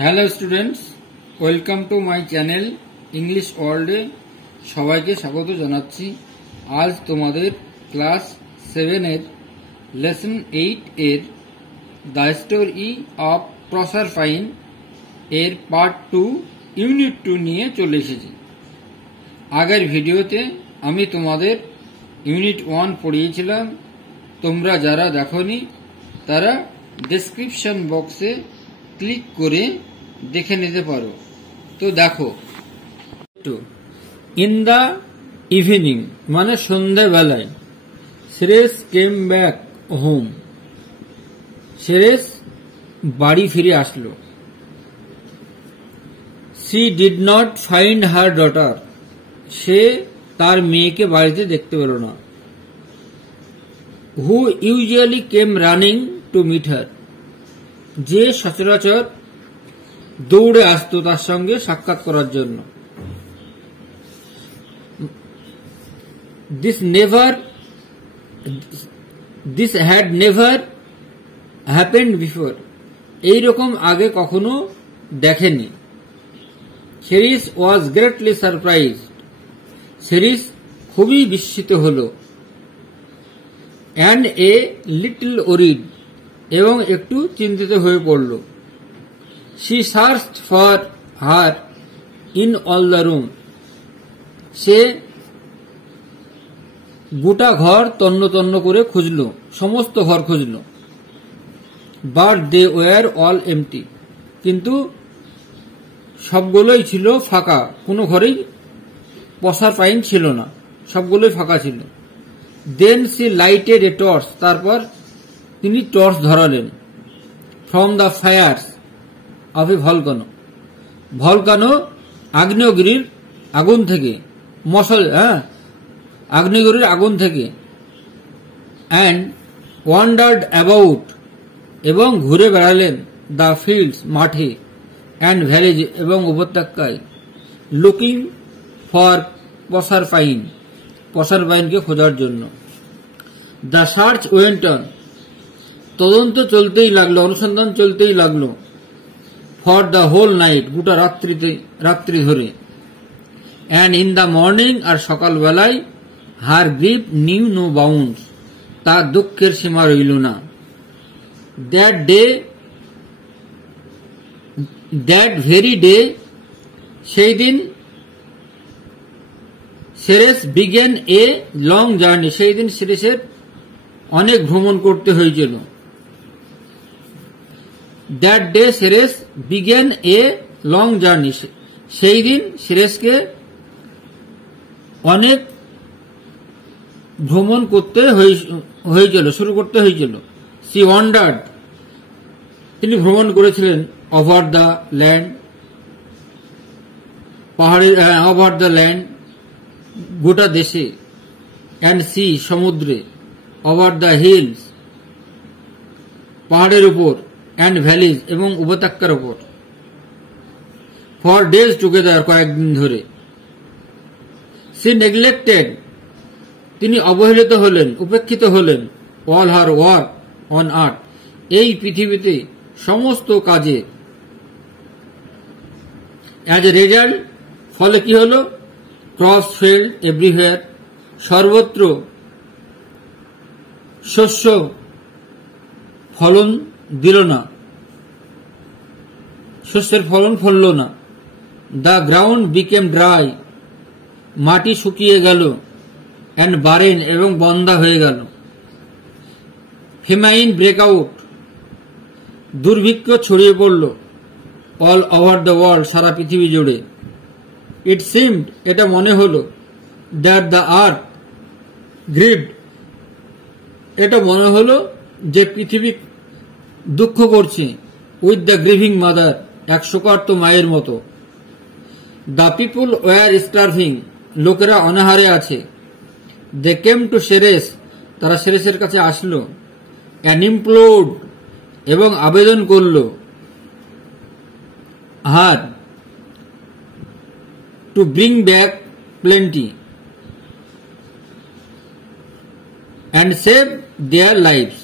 Hello students, welcome to my channel English ওয়ার্ল্ডে সবাইকে স্বাগত জানাচ্ছি। আজ তোমাদের ক্লাস 7 এর লেসন 8 এর দ্য স্টোরি অফ প্রসারফাইন এর পার্ট 2 ইউনিট 2 নিয়ে চলে এসেছি। আগের ভিডিওতে আমি তোমাদের ইউনিট 1 পড়িয়েছিলাম। তোমরা যারা দেখোনি তারা ডেসক্রিপশন বক্সে ক্লিক করে দেখে নিতে পারো। তো দেখো, ইন দ্য ইভিনিং মানে সন্ধ্যাবেলায় Suresh came back home, Suresh বাড়ি ফিরে আসলো। She did not find her daughter, সে তার মেয়েকে বাড়িতে দেখতে পেল না। Who usually came running to meet her, যে সচরাচর দৌড়ে আসতো তার সঙ্গে সাক্ষাৎ করার জন্য। This had never happened before, এইরকম আগে কখনো দেখেনি। শিরিষ ওয়াজ গ্রেটলি সারপ্রাইজড, শিরিষ খুবই বিস্মিত হল। অ্যান্ড এ লিটল ওরিড, এবং একটু চিন্তিত হয়ে পড়ল। She searched for her in all the room, সে গোটা ঘর তন্ন তন্ন করে খুঁজল, সমস্ত ঘর খুঁজল। But they were all empty, কিন্তু সবগুলোই ছিল ফাঁকা, কোনো ঘরেই প্রসারফাইন ছিল না, সবগুলোই ফাঁকা ছিল। Then she lighted a torch, তারপর তিনি টর্চ ধরালেন। From the fires of a volcano, volcano আগ্নেয়গিরির আগুন থেকে, মশাল আগ্নেয়গিরির আগুন থেকে। অ্যান্ড ওয়ান্ডার্ড অ্যাবাউট, এবং ঘুরে বেড়ালেন। দ্য ফিল্ডস, মাঠে। অ্যান্ড ভ্যালিজ, এবং উপত্যকায়। লুকিং ফর প্রসারফাইন, প্রসারফাইনকে খোঁজার জন্য। দ্য সার্চ ওয়েন্ট অন, তদন্ত চলতেই লাগলো, অনুসন্ধান চলতেই লাগলো। ফর দ্য হোল নাইট, গোটা রাত্রি ধরে। অ্যান্ড ইন দ্য মর্নিং, আর সকালবেলায়। হার গ্রিপ নিউ নো বাউন্ডস, তার দুঃখের সীমা রইল না। দ্যাট ভেরি ডে, সেই দিন। Suresh began a long journey, সেই দিন সুরেশের অনেক ভ্রমণ করতে হয়েছিল। That day Suresh began a long journey, সেই দিন সুরেশকে অনেক ভ্রমণ করতে হয়েছিল, শুরু করতে হয়েছিল। সি ওয়ান্ডার্ড, তিনি ভ্রমণ করেছিলেন। ওভার দ্য ল্যান্ড, পাহাড়ের, ওভার দ্য ল্যান্ড, গোটা দেশে। অ্যান্ড সি, সমুদ্রে। ওভার দ্য হিলস, পাহাড়ের উপর। অ্যান্ড ভ্যালিজ, এবং উপত্যকার উপর। ফর ডেজ টুগেদার, কয়েকদিন ধরে। সি নেগলেক্টেড, তিনি অবহেলিত হলেন, উপেক্ষিত হলেন। All her work on earth, এই পৃথিবীতে সমস্ত কাজে। অ্যাজ এ রেজাল্ট, ফলে কি হল? ক্রস ফেল্ড এভরিওয়্যার, সর্বত্র শস্য ফলন দিল না, শস্যের ফলন ফলল না। দ্য গ্রাউন্ড বিকেম ড্রাই, মাটি শুকিয়ে গেল। অ্যান্ড বারেন, এবং বন্ধা হয়ে গেল। ফেমাইন ব্রেকআউট, দুর্ভিক্ষ ছড়িয়ে পড়ল। অল ওভার দ্য ওয়ার্ল্ড, সারা পৃথিবী জুড়ে। ইট সিমড, এটা মনে হল। দ্যাট দ্য আর্থ গ্রিভড, এটা মনে হল যে পৃথিবী দুঃখ করছে। উইথ দ্য গ্রিভিং মাদার, এক শোকার্ত মায়ের মতো। দ্য পিপুল ওয়ার স্টার্ভিং, লোকেরা অনাহারে আছে। দে কেম টু সুরেশ, তারা সুরেশের কাছে আসলো। অ্যান্ড ইমপ্লোর্ড, এবং আবেদন করল। Her to bring back plenty and save their lives,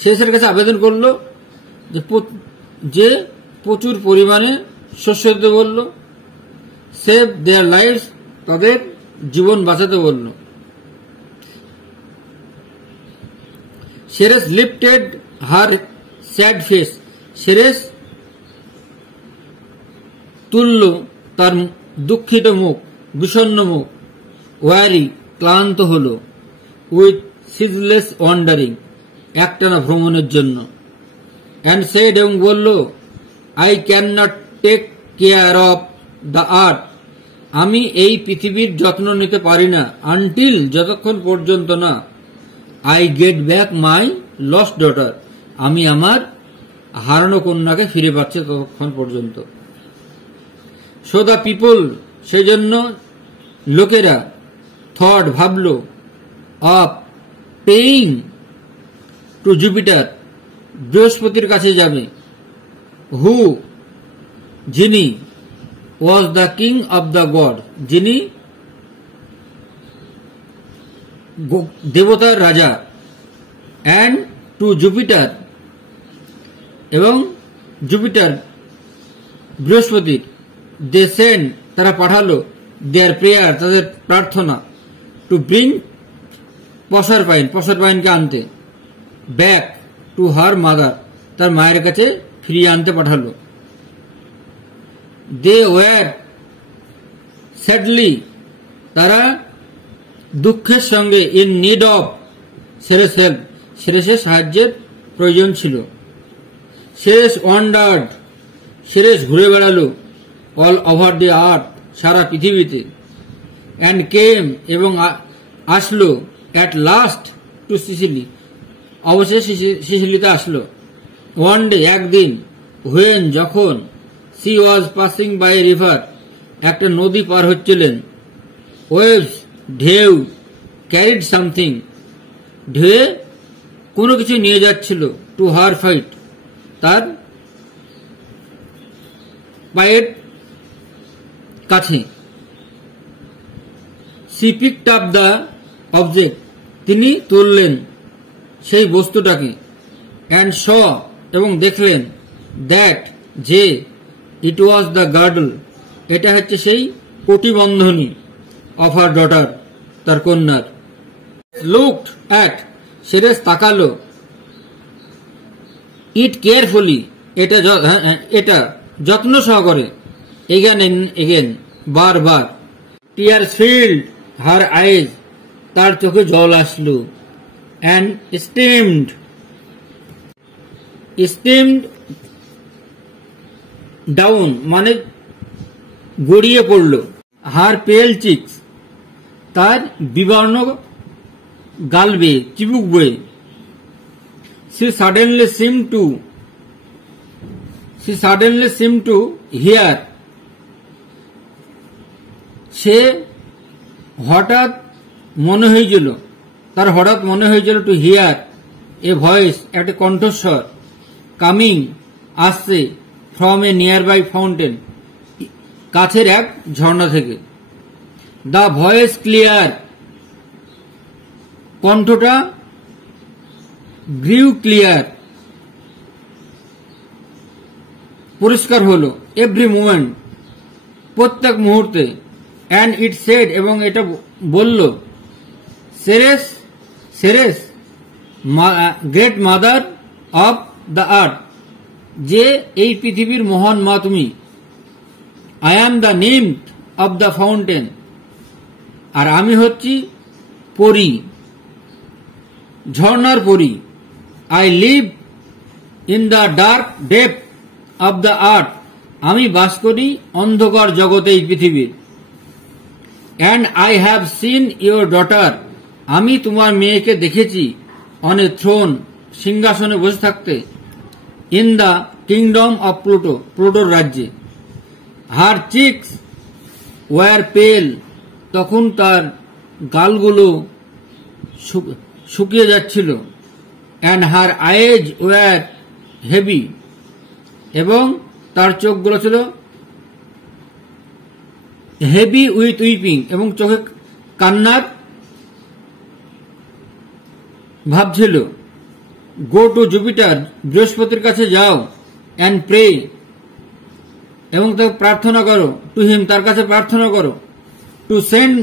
সুরেশের কাছে আবেদন করল যে প্রচুর পরিমাণে শস্য দিতে বলল, সেভ দেয়ার লাইফস, তাদের জীবন বাঁচাতে বলল। সেরেস লিফটেড হার স্যাড ফেস, সেরেস তুলল তার দুঃখিত মুখ, বিষণ্ণ মুখ, ওয়ারি, ক্লান্ত হল, উইথ সিজলেস ওয়ান্ডারিং, একটানা ভ্রমণের জন্য। অ্যান্ড সেড, এবং বলল, I cannot take care of the earth, আমি এই পৃথিবীর যত্ন নিতে পারি না, আনটিল, যতক্ষণ পর্যন্ত না, I get back my lost daughter, আমি আমার হারানো কন্যাকে ফিরে পাচ্ছি ততক্ষণ পর্যন্ত। সো দ্য পিপল, সেজন্য লোকেরা, থট, ভাবল, অফ পেইং টু জুপিটার, বৃহস্পতির কাছে যাবে, হু, যিনি, was the king of the god, যিনি দেবতার রাজা, অ্যান্ড টু জুপিটার, এবং জুপিটার, বৃহস্পতির, দে সেন্ড, তারা পাঠালো, দেয়ার প্রেয়ার, তাদের প্রার্থনা, টু ব্রিং পসারপাইনকে আনতে, ব্যাক টু হার মাদার, তার মায়ের কাছে ফিরিয়ে আনতে পাঠালো। দে ওয়ার স্যাডলি, তারা দুঃখের সঙ্গে, in need of Ceres help, সেরেসের সাহায্যের প্রয়োজন ছিল। সেরেস ওয়ান্ডার্ড, সেরেস ঘুরে বেড়ালো, অল ওভার দি আর্থ, সারা পৃথিবীতে, অ্যান্ড কেম, এবং আসলো, অ্যাট লাস্ট টু সিসিলি, অবশেষে সিসিলিতে আসলো। ওয়ান ডে, একদিন, হোয়েন, যখন, she was passing by river, একটা নদী পার হচ্ছিলেন, ওয়েভস, ঢেউ, ক্যারিড সামথিং, ঢেউ কোনো কিছু নিয়ে যাচ্ছিল, টু হার ফাইট, তার পায়ের কাছে। She picked up the object, তিনি তুললেন সেই বস্তুটাকে, অ্যান্ড শ, এবং দেখলেন, দ্যাট, যে, ইট ওয়াজ দ্য গার্ডল, এটা হচ্ছে সেই কটিবন্ধনী, অফ হার ডটার, তার কন্যার। লুকড অ্যাট, সেরেস তাকালো, ইট কেয়ারফুলি, এটা যত্ন সহকারে, এগেন এন্ড এগেন, বারবার। টিয়ার্স ফিল্ড হার আইজ, তার চোখে জল আসলো, অ্যান্ড স্টিমড ডাউন, মানে গড়িয়ে পড়ল, হার পেল চিক্স, তার বিবর্ণ গাল বেয়ে, চিবুক বয়ে। She suddenly seemed to hear, সে হঠাৎ মনে হয়েছিল, তার হঠাৎ মনে হয়েছিল, টু হিয়ার, এ ভয়েস, একটা কণ্ঠস্বর, কামিং, আসছে, from a nearby fountain, কাছের এক ঝর্ণা থেকে। দ্য ভয়েস ক্লিয়ার, কণ্ঠটা গ্রিউ ক্লিয়ার, পরিষ্কার হলো, এভরি মুমেন্ট, প্রত্যেক মুহূর্তে। অ্যান্ড ইট সেড, এবং এটা বলল, Ceres, great mother of the earth, যে এই পৃথিবীর মহান মা তুমি। I am the nymph of the fountain, আর আমি হচ্ছি পরী, ঝর্ণার পরী। I live in the dark depth of the earth, আমি বাস করি অন্ধকার জগতে এই পৃথিবীর। And I have seen your daughter, আমি তোমার মেয়েকে দেখেছি, অন এ থ্রোন, সিংহাসনে বসে থাকতে, in the kingdom of Pluto, প্লুটোর রাজ্যে। হার চিক্স ওয়ার পেল, তখন তার গালগুলো শুকিয়ে যাচ্ছিল। And her eyes were heavy, এবং তার চোখগুলো ছিল হেভি উইথ উইপিং, এবং চোখে কান্নার ভাব ছিল। গো টু জুপিটার, বৃহস্পতির কাছে যাও, অ্যান্ড প্রে, এবং তাকে প্রার্থনা করো, টু হিম, তার কাছে প্রার্থনা করো, টু সেন্ড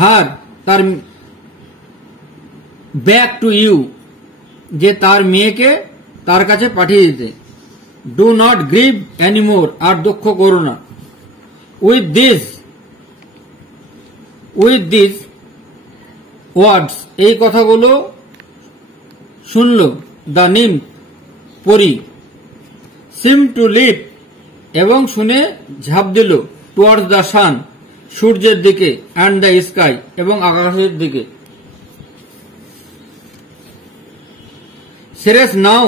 হার, তার ব্যাক টু ইউ, যে তার মেয়েকে তার কাছে পাঠিয়ে দিতে। ডু নট গ্রিভ অ্যানিমোর, আর দুঃখ করো না। উইথ দিস ওয়ার্ডস, এই কথাগুলো শুনল দ্য নিম, পরি, সিম টু লিপ, এবং শুনে ঝাঁপ দিল, টুয়ার্ডস দ্য সান, সূর্যের দিকে, অ্যান্ড দ্য স্কাই, এবং আকাশের দিকে। Ceres now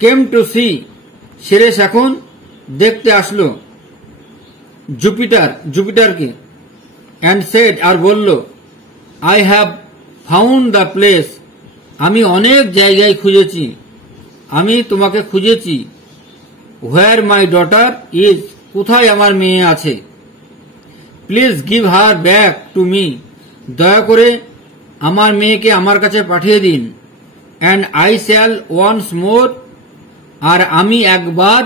came to see, Ceres এখন দেখতে আসলো জুপিটারকে, অ্যান্ড সেড, আর বলল, I have found the place, আমি অনেক জায়গায় খুঁজেছি, আমি তোমাকে খুঁজেছি। হোয়ার মাই ডটার ইজ, কোথায় আমার মেয়ে আছে। Please give her back to me, দয়া করে আমার মেয়েকে আমার কাছে পাঠিয়ে দিন। And I shall once more, আর আমি একবার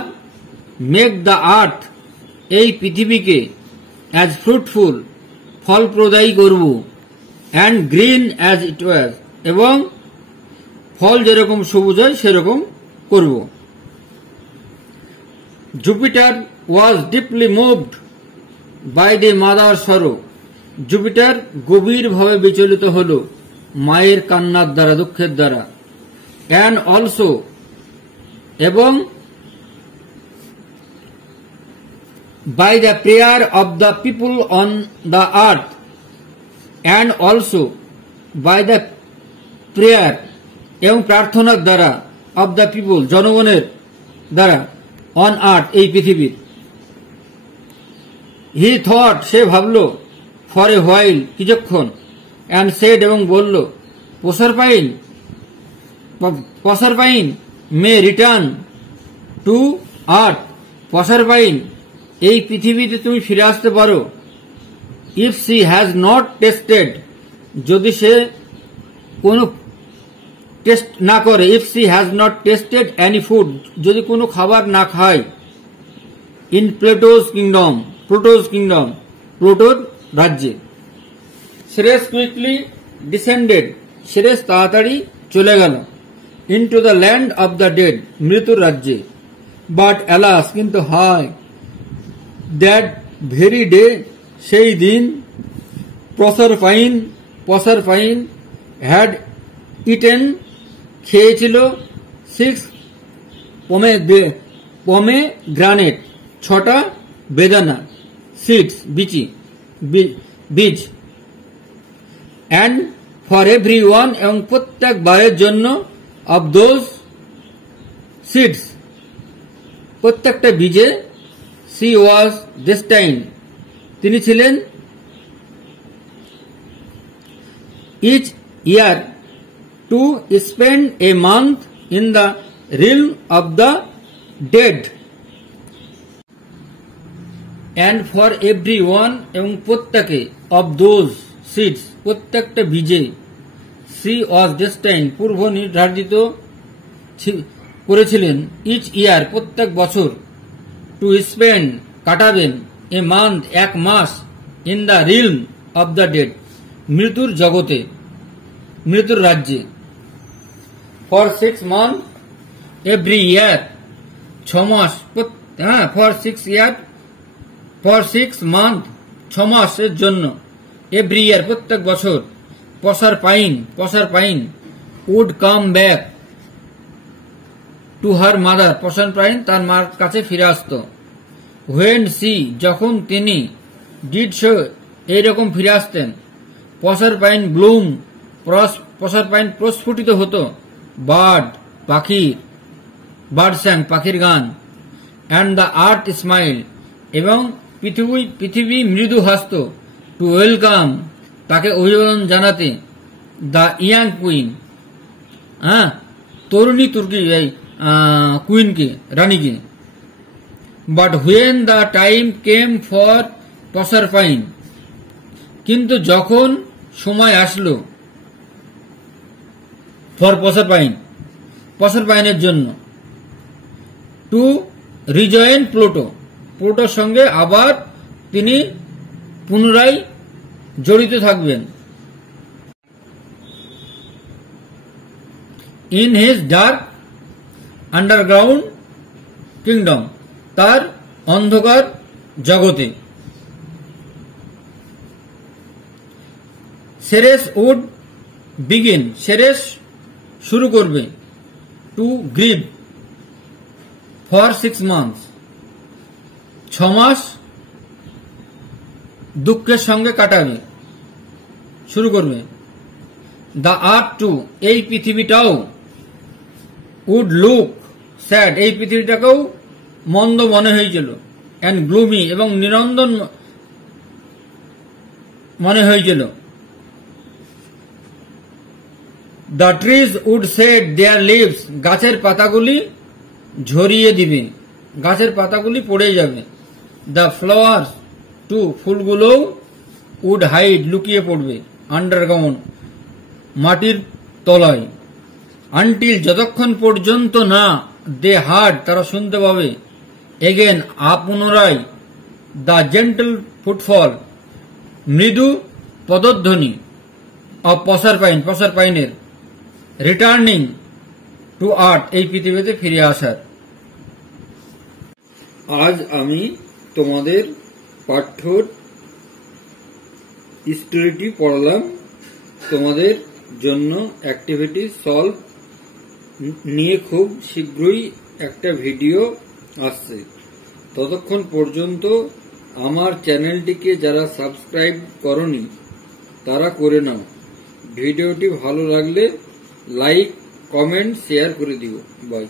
মেক দ্য আর্থ, এই পৃথিবীকে, অ্যাজ ফ্রুটফুল, ফল প্রদায়ী করব, and green as it was, এবং ফল যেরকম সবুজ হয় সেরকম করব। Jupiter was deeply moved by the mother sorrow, Jupiter গভীরভাবে বিচলিত হল মায়ের কান্নার দ্বারা, দুঃখের দ্বারা। অ্যান্ড অলসো, এবং by the prayer of the people on the earth, and also by the prayer, এবং প্রার্থনার দ্বারা, অব দ্য পিপুল, জনগণের দ্বারা, অন আর্থ, এই পৃথিবীর। হি থট, সে ভাবল, ফর এ হোয়াইল, কিছুক্ষণ, অ্যান্ড সেড, এবং বলল, প্রসারপাইন মে রিটার্ন টু আর্থ, প্রসারপাইন, এই পৃথিবীতে তুমি ফিরে আসতে পারো। If she has not tasted, যদি সে কোনো টেস্ট না করে, if she has not tasted any food, যদি কোনো খাবার না খায়, ইন প্লুটোজ কিংডম, প্লুটোর রাজ্যে। সেরেস কুইকলি ডিসেন্ডেড, সেরেস তাড়াতাড়ি চলে গেল, into the land of the dead, মৃত্যুর রাজ্যে। বাট অ্যালাস, কিন্তু হায়, দ্যাট ভেরি ডে, সেই দিন, প্রসারপাইন হ্যাড ইটেন, খেয়েছিল 6 পমেগ্রানেট, 6টা বেদানা, সিডস, বীজ, অ্যান্ড ফর এভরি ওয়ান, এবং প্রত্যেকবারের জন্য, অব দোজ সিডস, প্রত্যেকটা বীজে, সি ওয়াজ ডেস্টাইন, তিনি ছিলেন, each year to spend a month in the realm of the dead, and for every one, এবং প্রত্যেকে, অব দোজ সিডস, প্রত্যেকটা বীজে, সি ওয়াজ ডেস্টাইন, পূর্ব নির্ধারিত করেছিলেন, ইচ ইয়ার, প্রত্যেক বছর, টু স্পেন্ড, কাটাবেন, এ মান্থ, এক মাস, in the realm of the dead, মৃত্যুর জগতে, মৃত্যুর রাজ্যে। ফর 6 months এভরি ইয়ার, 6 মাস, ফর 6 months, 6 মাসের জন্য, এভরি ইয়ার, প্রত্যেক বছর, Proserpine would come back to her mother, Proserpine তার মার কাছে ফিরে আসত। হোয়েন সি, যখন তিনি, ডিড সো, এইরকম ফিরে আসতেন। প্রসারপাইন ব্লুম, প্রসারপাইন প্রস্ফুটিত হতো। বার্ড স্যাং, পাখির গান। অ্যান্ড দ্য আর্থ স্মাইল, এবং পৃথিবী মৃদু হাসত। টু ওয়েলকাম, তাকে অভিবাদন জানাতে। দ্য ইয়াং কুইন, তরুণী তুর্কি কুইনকে, রানীকে। But when the time came for প্রসারপাইন, কিন্তু যখন সময় আসলো, ফর প্রসারপাইন, প্রসারপাইনের জন্য। টু রিজয়েন প্লুটো, প্লুটোর সঙ্গে আবার তিনি পুনরায় জড়িত থাকবেন। In his dark underground kingdom, তার অন্ধকার জগতে। সেরেস উড বিগিন, সেরেস শুরু করবে। টু গ্রিভ ফর 6 months, 6 মাস দুঃখের সঙ্গে কাটাবে, শুরু করবে। দ্য আর্থ টু, এই পৃথিবীটাও। উড লুক স্যাড, এই পৃথিবীটাকেও মন্দ মনে হয়েছিল। অ্যান্ড গ্লুমি, এবং নিরন্দন মনে হয়েছিল। The trees would shed their leaves, গাছের পাতাগুলি ঝরিয়ে দিবে, গাছের পাতাগুলি পড়ে যাবে। দ্য ফ্লাওয়ার্স টু, ফুলগুলোও উড হাইড, লুকিয়ে পড়বে। আন্ডারগ্রাউন্ড, মাটির তলায়। আনটিল, যতক্ষণ পর্যন্ত না। দে হার্ড, তারা শুনতে পাবে। এগেন, পুনরায়। দ্য জেন্টল ফুটফল, মৃদু পদধ্বনি। অফ প্রসারপাইন, প্রসারপাইনের। রিটার্নিং টু আর্থ, এই পৃথিবীতে ফিরে আসার। আজ আমি তোমাদের পাঠ্যর স্টোরিটি পড়লাম। তোমাদের জন্য অ্যাক্টিভিটি সলভ নিয়ে খুব শীঘ্রই একটা ভিডিও আসছে। ততক্ষণ পর্যন্ত আমার চ্যানেলটিকে যারা সাবস্ক্রাইব করনি তারা করে নাও। ভিডিওটি ভালো লাগলে লাইক, কমেন্ট, শেয়ার করে দিও। বাই।